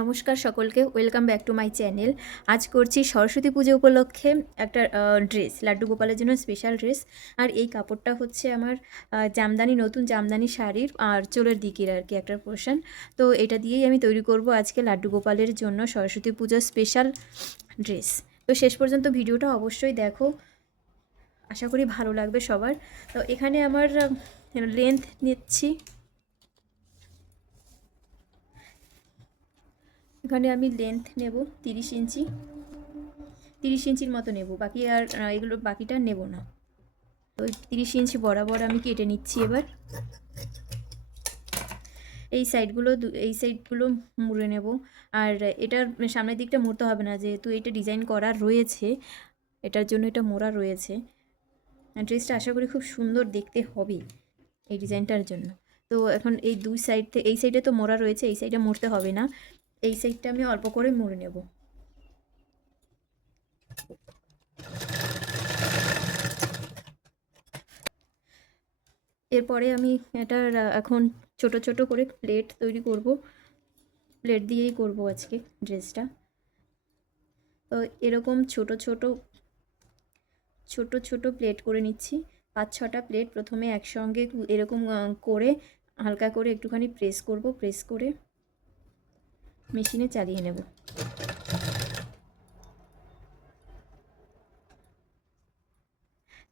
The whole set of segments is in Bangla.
নমস্কার সকলকে, welcome back to my channel. আজ করছি সরস্বতী পুজো উপলক্ষে একটা ড্রেস, লাড্ডু গোপালের জন্য স্পেশাল ড্রেস। আর এই কাপড়টা হচ্ছে আমার জামদানি, নতুন জামদানি শাড়ির আর চোলের দিকের আর কি একটা পোর্শন। তো এটা দিয়েই আমি তৈরি করব আজকে লাড্ডু গোপালের জন্য সরস্বতী পুজোর স্পেশাল ড্রেস। তো শেষ পর্যন্ত ভিডিওটা অবশ্যই দেখো, আশা করি ভালো লাগবে সবার। তো এখানে আমার লেন্থ নিচ্ছি, এখানে আমি লেন্থ নেব 30 ইঞ্চি, 30 ইঞ্চির মতো নেব, বাকি আর এগুলো বাকিটা নেব না। তো 30 ইঞ্চি বরাবর আমি কেটে নিচ্ছি। এবার এই সাইডগুলো মুড়ে নেব। আর এটার সামনের দিকটা মুড়তে হবে না, যেহেতু এটা ডিজাইন করা রয়েছে, এটার জন্য এটা মোড়া রয়েছে। ড্রেসটা আশা করি খুব সুন্দর দেখতে হবে এই ডিজাইনটার জন্য। তো এখন এই দুই সাইড থেকে, এই সাইডে তো মোড়া রয়েছে, এই সাইডে মুড়তে হবে না, এই সাইডটা আমি অল্প করে মুড়ে নেব। এরপরে আমি এটার এখন ছোট ছোট করে প্লেট তৈরি করব, প্লেট দিয়েই করব আজকে ড্রেসটা। তো এরকম ছোট ছোট ছোট ছোট প্লেট করে নিচ্ছি, 5-6টা প্লেট প্রথমে একসঙ্গে এরকম করে হালকা করে একটুখানি প্রেস করব, প্রেস করে মেশিনে চালিয়ে নেব।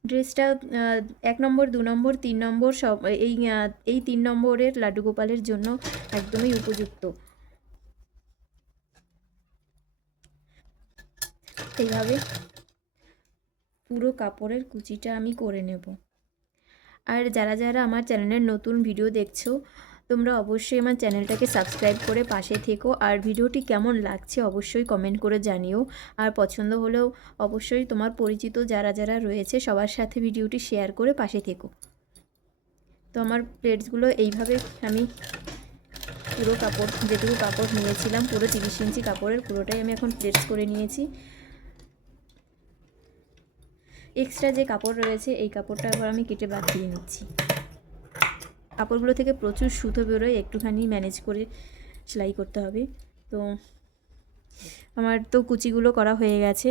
ড্রেসটা 1 নম্বর, 2 নম্বর, 3 নম্বর সব এই 3 নম্বরের লাড্ডু গোপালের জন্য একদমই উপযুক্ত। এইভাবে পুরো কাপড়ের কুচিটা আমি করে নেব। আর যারা যারা আমার চ্যানেলের নতুন ভিডিও দেখছো, তোমরা অবশ্যই আমার চ্যানেলটাকে সাবস্ক্রাইব করে পাশে থেকো। আর ভিডিওটি কেমন লাগছে অবশ্যই কমেন্ট করে জানিও। আর পছন্দ হলেও অবশ্যই তোমার পরিচিত যারা যারা রয়েছে সবার সাথে ভিডিওটি শেয়ার করে পাশে থেকো। তো আমার প্লেটসগুলো এইভাবে আমি পুরো কাপড়, যেটুকু কাপড় নিয়েছিলাম পুরো 30 ইঞ্চি কাপড়ের পুরোটাই আমি এখন প্লেটস করে নিয়েছি। এক্সট্রা যে কাপড় রয়েছে এই কাপড়টা আবার আমি কেটে বাদ দিয়ে নিচ্ছি। কাপড়গুলো থেকে প্রচুর সুতো বেরোয়, একটুখানি ম্যানেজ করে সেলাই করতে হবে। তো আমার তো কুচিগুলো করা হয়ে গেছে।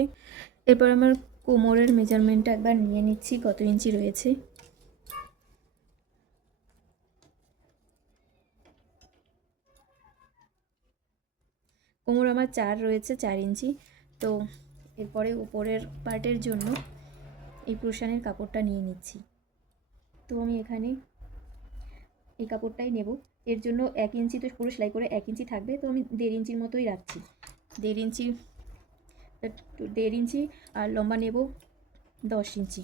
এরপর আমার কোমরের মেজারমেন্টটা একবার নিয়ে নিচ্ছি, কত ইঞ্চি রয়েছে। কোমর আমার 4 রয়েছে, 4 ইঞ্চি। তো এরপরে উপরের পার্টের জন্য এই পোর্শনের কাপড়টা নিয়ে নিচ্ছি। তো আমি এখানে এই কাপড়টাই নেব। এর জন্য 1 ইঞ্চি তো পুরো সেলাই করে 1 ইঞ্চি থাকবে, তো আমি 1.5 ইঞ্চির মতোই রাখছি। 1.5 ইঞ্চি, 1.5 ইঞ্চি আর লম্বা নেব 10 ইঞ্চি।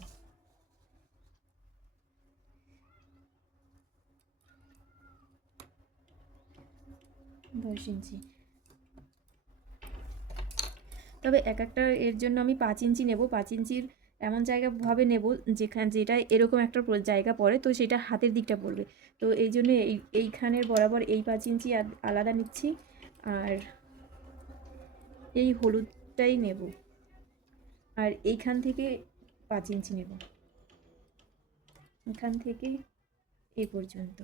তবে এক একটা এর জন্য আমি 5 ইঞ্চি নেব। 5 ইঞ্চির এমন জায়গাভাবে নেব যেটা এরকম একটা জায়গা পড়ে, তো সেটা হাতের দিকটা পড়বে। তো এই জন্য এইখানের বরাবর এই 5 ইঞ্চি আলাদা নিচ্ছি। আর এই হলুদটাই নেব, আর এইখান থেকে 5 ইঞ্চি নেব, এখান থেকে এই পর্যন্ত।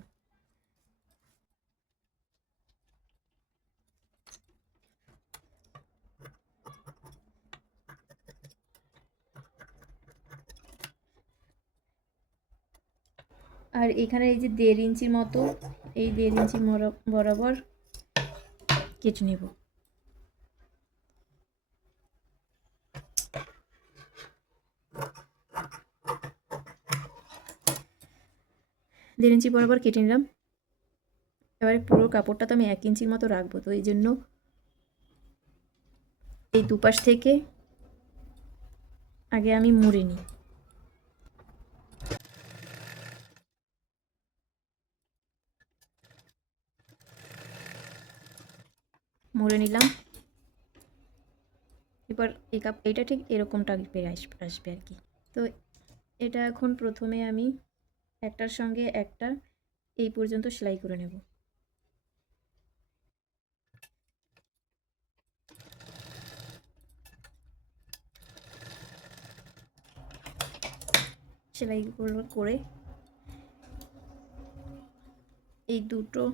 আর এখানে এই যে 1.5 ইঞ্চির মতো, এই 1.5 ইঞ্চি বরাবর কেটে নেব। 1.5 ইঞ্চি বরাবর কেটে নিলাম। এবারে পুরো কাপড়টা তো আমি 1 ইঞ্চির মতো রাখবো, তো এই জন্য এই দুপাশ থেকে আগে আমি মুড়ে নিই। মুড়ে নিলাম। এবার এইটা ঠিক এরকমটা আসবে আর কি। তো এটা এখন প্রথমে আমি একটার সঙ্গে একটা এই পর্যন্ত সেলাই করে নেব। সেলাইগুলো করে এই দুটো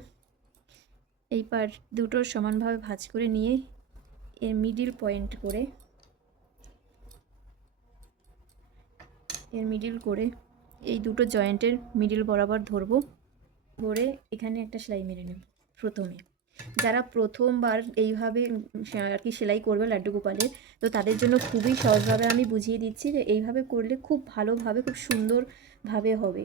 এই পার্ট দুটোর সমানভাবে ভাঁজ করে নিয়ে এর মিডিল পয়েন্ট করে এই দুটো জয়েন্টের মিডিল বরাবর ধরবো, ধরে এখানে একটা সেলাই মেরে নেব। প্রথমে যারা প্রথমবার এইভাবে আর কি সেলাই করবে লাড্ডু গোপালের, তো তাদের জন্য খুবই সহজভাবে আমি বুঝিয়ে দিচ্ছি যে এইভাবে করলে খুব ভালোভাবে, খুব সুন্দরভাবে হবে।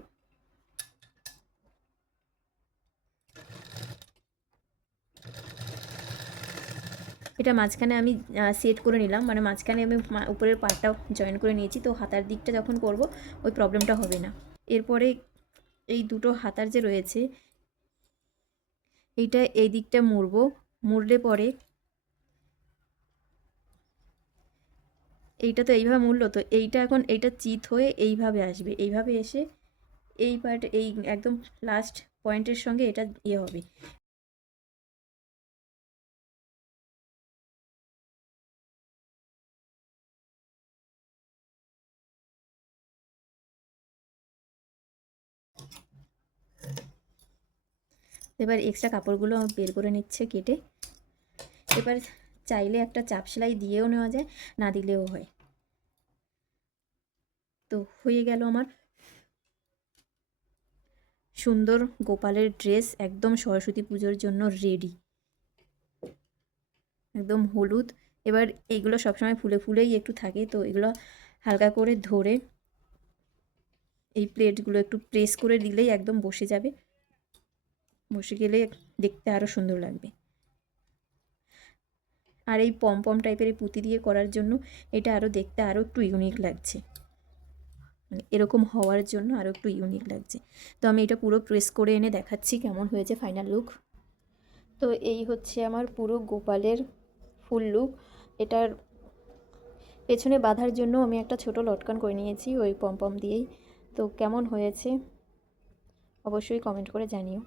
এটা মাঝখানে আমি সেট করে নিলাম, মানে মাঝখানে আমি উপরের পার্টটা জয়েন করে নিয়েছি, তো হাতার দিকটা যখন করব ওই প্রবলেমটা হবে না। এরপরে এই দুটো হাতার যে রয়েছে এইটা এই দিকটা মুড়বো, মুড়লে পরে এইটা তো এইভাবে মুড়লো, তো এইটা এখন এইটা চিত হয়ে এইভাবে আসবে, এইভাবে এসে এই পার্ট এই একদম লাস্ট পয়েন্টের সঙ্গে এটা ইয়ে হবে। এবার এক্সট্রা কাপড়গুলো বের করে নিচ্ছে কেটে। এবার চাইলে একটা চাপ সেলাই দিয়েও নেওয়া যায়, না দিলেও হয়। তো হয়ে গেল আমার সুন্দর গোপালের ড্রেস, একদম সরস্বতী পুজোর জন্য রেডি, একদম হলুদ। এবার এইগুলো সবসময় ফুলে ফুলেই একটু থাকে, তো এগুলো হালকা করে ধরে এই প্লেটগুলো একটু প্রেস করে দিলেই একদম বসে যাবে, বসে গেলে দেখতে আরও সুন্দর লাগবে। আর এই পম টাইপের এই পুঁতি দিয়ে করার জন্য এটা আরও দেখতে আরও একটু ইউনিক লাগছে, মানে এরকম হওয়ার জন্য আরও একটু ইউনিক লাগছে। তো আমি এটা পুরো প্রেস করে এনে দেখাচ্ছি কেমন হয়েছে ফাইনাল লুক। তো এই হচ্ছে আমার পুরো গোপালের ফুল লুক। এটার পেছনে বাঁধার জন্য আমি একটা ছোট লটকান করে নিয়েছি ওই পম দিয়েই। তো কেমন হয়েছে অবশ্যই কমেন্ট করে জানিও।